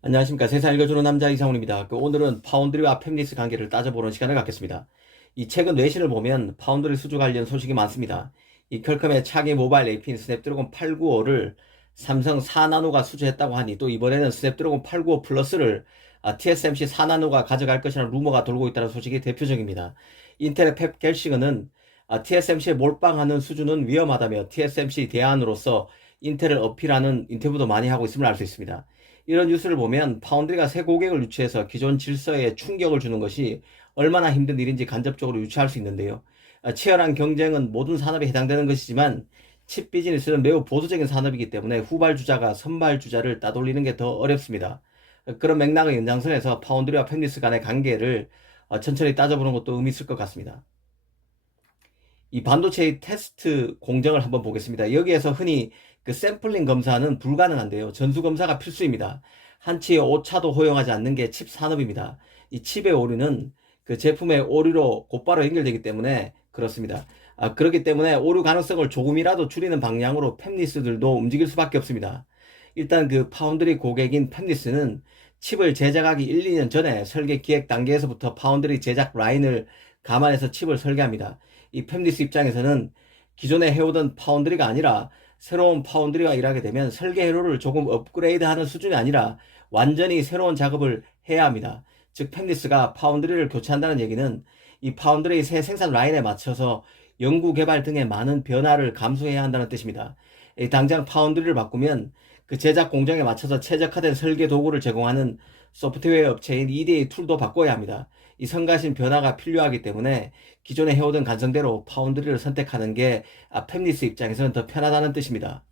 안녕하십니까. 세상 읽어주는 남자 이상훈입니다. 오늘은 파운드리와 팹리스 관계를 따져보는 시간을 갖겠습니다. 이 최근 외신을 보면 파운드리 수주 관련 소식이 많습니다. 이 퀄컴의 차기 모바일 AP인 스냅드래곤 895를 삼성 4나노가 수주했다고 하니 또 이번에는 스냅드래곤 895 플러스를 TSMC 4나노가 가져갈 것이라는 루머가 돌고 있다는 소식이 대표적입니다. 인텔의 펩 겔싱은 TSMC에 몰빵하는 수준은 위험하다며 TSMC 대안으로서 인텔을 어필하는 인터뷰도 많이 하고 있음을 알 수 있습니다. 이런 뉴스를 보면 파운드리가 새 고객을 유치해서 기존 질서에 충격을 주는 것이 얼마나 힘든 일인지 간접적으로 유추할 수 있는데요. 치열한 경쟁은 모든 산업에 해당되는 것이지만 칩 비즈니스는 매우 보수적인 산업이기 때문에 후발주자가 선발주자를 따돌리는 게 더 어렵습니다. 그런 맥락의 연장선에서 파운드리와 팹리스 간의 관계를 천천히 따져보는 것도 의미 있을 것 같습니다. 이 반도체의 테스트 공정을 한번 보겠습니다. 여기에서 흔히 그 샘플링 검사는 불가능한데요. 전수 검사가 필수입니다. 한치의 오차도 허용하지 않는 게 칩 산업입니다. 이 칩의 오류는 그 제품의 오류로 곧바로 연결되기 때문에 그렇습니다. 그렇기 때문에 오류 가능성을 조금이라도 줄이는 방향으로 팹리스들도 움직일 수밖에 없습니다. 일단 그 파운드리 고객인 팹리스는 칩을 제작하기 1, 2년 전에 설계 기획 단계에서부터 파운드리 제작 라인을 감안해서 칩을 설계합니다. 이 팹리스 입장에서는 기존에 해오던 파운드리가 아니라 새로운 파운드리와 일하게 되면 설계 회로를 조금 업그레이드하는 수준이 아니라 완전히 새로운 작업을 해야 합니다. 즉 팹리스가 파운드리를 교체한다는 얘기는 이 파운드리의 새 생산 라인에 맞춰서 연구 개발 등의 많은 변화를 감수해야 한다는 뜻입니다. 당장 파운드리를 바꾸면 그 제작 공정에 맞춰서 최적화된 설계 도구를 제공하는 소프트웨어 업체인 EDA 툴도 바꿔야 합니다. 이 성가신 변화가 필요하기 때문에 기존에 해오던 관성대로 파운드리를 선택하는 게 팹리스 입장에서는 더 편하다는 뜻입니다.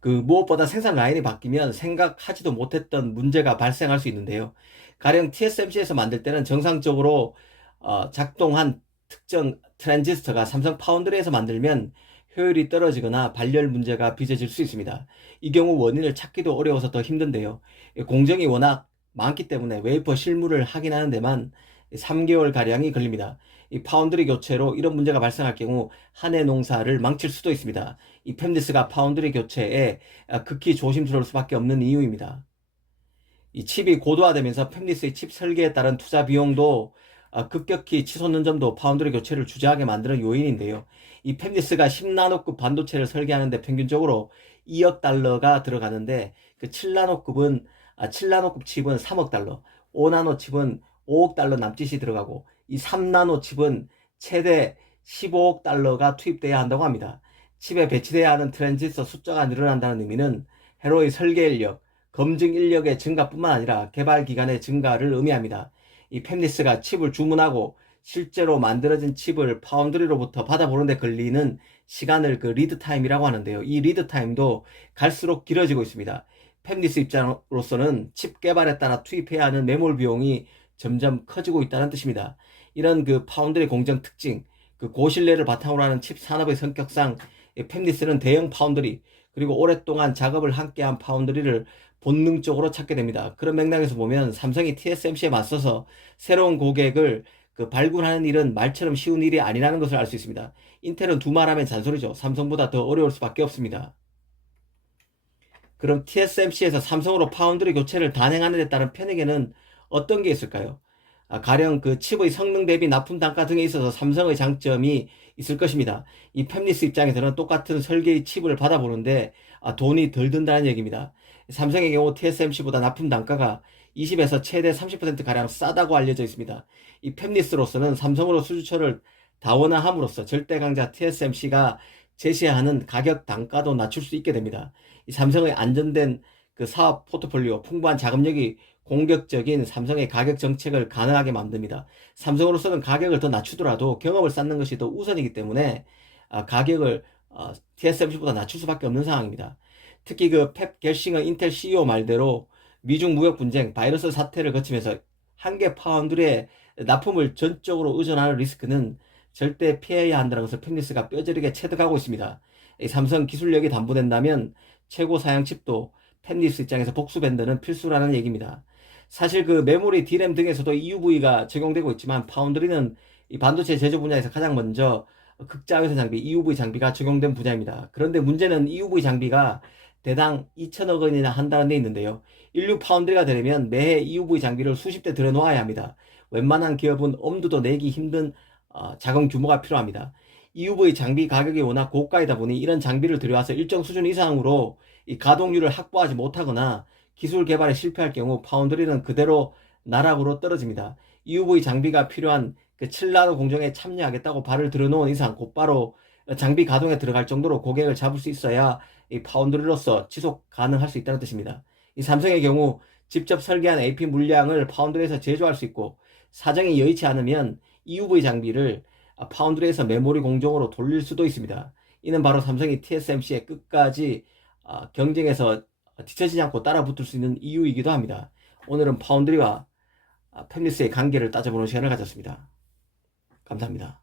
그 무엇보다 생산 라인이 바뀌면 생각하지도 못했던 문제가 발생할 수 있는데요. 가령 TSMC에서 만들 때는 정상적으로 작동한 특정 트랜지스터가 삼성 파운드리에서 만들면 효율이 떨어지거나 발열 문제가 빚어질 수 있습니다. 이 경우 원인을 찾기도 어려워서 더 힘든데요. 공정이 워낙 많기 때문에 웨이퍼 실물을 확인하는 데만 3개월가량이 걸립니다. 이 파운드리 교체로 이런 문제가 발생할 경우 한 해 농사를 망칠 수도 있습니다. 이 팹리스가 파운드리 교체에 극히 조심스러울 수밖에 없는 이유입니다. 이 칩이 고도화되면서 팹리스의 칩 설계에 따른 투자 비용도 급격히 치솟는 점도 파운드리 교체를 주저하게 만드는 요인인데요. 이 팹리스가 10나노급 반도체를 설계하는데 평균적으로 2억 달러가 들어가는데 그 7나노급 칩은 3억 달러, 5나노 칩은 5억 달러 남짓이 들어가고 이 3나노 칩은 최대 15억 달러가 투입돼야 한다고 합니다. 칩에 배치돼야 하는 트랜지스터 숫자가 늘어난다는 의미는 회로의 설계 인력, 검증 인력의 증가뿐만 아니라 개발 기간의 증가를 의미합니다. 이 팹리스가 칩을 주문하고 실제로 만들어진 칩을 파운드리로부터 받아보는 데 걸리는 시간을 그 리드 타임이라고 하는데요. 이 리드 타임도 갈수록 길어지고 있습니다. 팹리스 입장으로서는 칩 개발에 따라 투입해야 하는 매몰 비용이 점점 커지고 있다는 뜻입니다. 이런 그 파운드리 공정 특징, 그 고신뢰를 바탕으로 하는 칩 산업의 성격상 팹리스는 대형 파운드리 그리고 오랫동안 작업을 함께한 파운드리를 본능적으로 찾게 됩니다. 그런 맥락에서 보면 삼성이 TSMC에 맞서서 새로운 고객을 그 발굴하는 일은 말처럼 쉬운 일이 아니라는 것을 알 수 있습니다. 인텔은 두말하면 잔소리죠. 삼성보다 더 어려울 수밖에 없습니다. 그럼 TSMC에서 삼성으로 파운드리 교체를 단행하는 데 따른 편익에는 어떤 게 있을까요? 가령 그 칩의 성능 대비 납품 단가 등에 있어서 삼성의 장점이 있을 것입니다. 이 팹리스 입장에서는 똑같은 설계의 칩을 받아보는데 돈이 덜 든다는 얘기입니다. 삼성의 경우 TSMC보다 납품 단가가 20에서 최대 30%가량 싸다고 알려져 있습니다. 이 팹리스로서는 삼성으로 수주처를 다원화함으로써 절대 강자 TSMC가 제시하는 가격 단가도 낮출 수 있게 됩니다. 이 삼성의 안전된 그 사업 포트폴리오, 풍부한 자금력이 공격적인 삼성의 가격 정책을 가능하게 만듭니다. 삼성으로서는 가격을 더 낮추더라도 경험을 쌓는 것이 더 우선이기 때문에 가격을 TSMC보다 낮출 수밖에 없는 상황입니다. 특히 그 펩 겔싱은 인텔 CEO 말대로 미중 무역 분쟁, 바이러스 사태를 거치면서 한계 파운드리에 납품을 전적으로 의존하는 리스크는 절대 피해야 한다는 것을 팹리스가 뼈저리게 체득하고 있습니다. 삼성 기술력이 담보된다면 최고 사양 칩도 팹리스 입장에서 복수 밴드는 필수라는 얘기입니다. 사실 그 메모리, D램 등에서도 EUV가 적용되고 있지만 파운드리는 이 반도체 제조 분야에서 가장 먼저 극자외선 장비, EUV 장비가 적용된 분야입니다. 그런데 문제는 EUV 장비가 대당 2천억 원이나 한다는 데 있는데요. 인류 파운드리가 되려면 매해 EUV 장비를 수십 대 들여놓아야 합니다. 웬만한 기업은 엄두도 내기 힘든 자금 규모가 필요합니다. EUV 장비 가격이 워낙 고가이다 보니 이런 장비를 들여와서 일정 수준 이상으로 이 가동률을 확보하지 못하거나 기술 개발에 실패할 경우 파운드리는 그대로 나락으로 떨어집니다. EUV 장비가 필요한 그 7나노 공정에 참여하겠다고 발을 들여놓은 이상 곧바로 장비 가동에 들어갈 정도로 고객을 잡을 수 있어야 이 파운드리로서 지속 가능할 수 있다는 뜻입니다. 이 삼성의 경우 직접 설계한 AP 물량을 파운드리에서 제조할 수 있고 사정이 여의치 않으면 EUV 장비를 파운드리에서 메모리 공정으로 돌릴 수도 있습니다. 이는 바로 삼성이 TSMC의 끝까지 경쟁에서 뒤처지지 않고 따라붙을 수 있는 이유이기도 합니다. 오늘은 파운드리와 팹리스의 관계를 따져보는 시간을 가졌습니다. 감사합니다.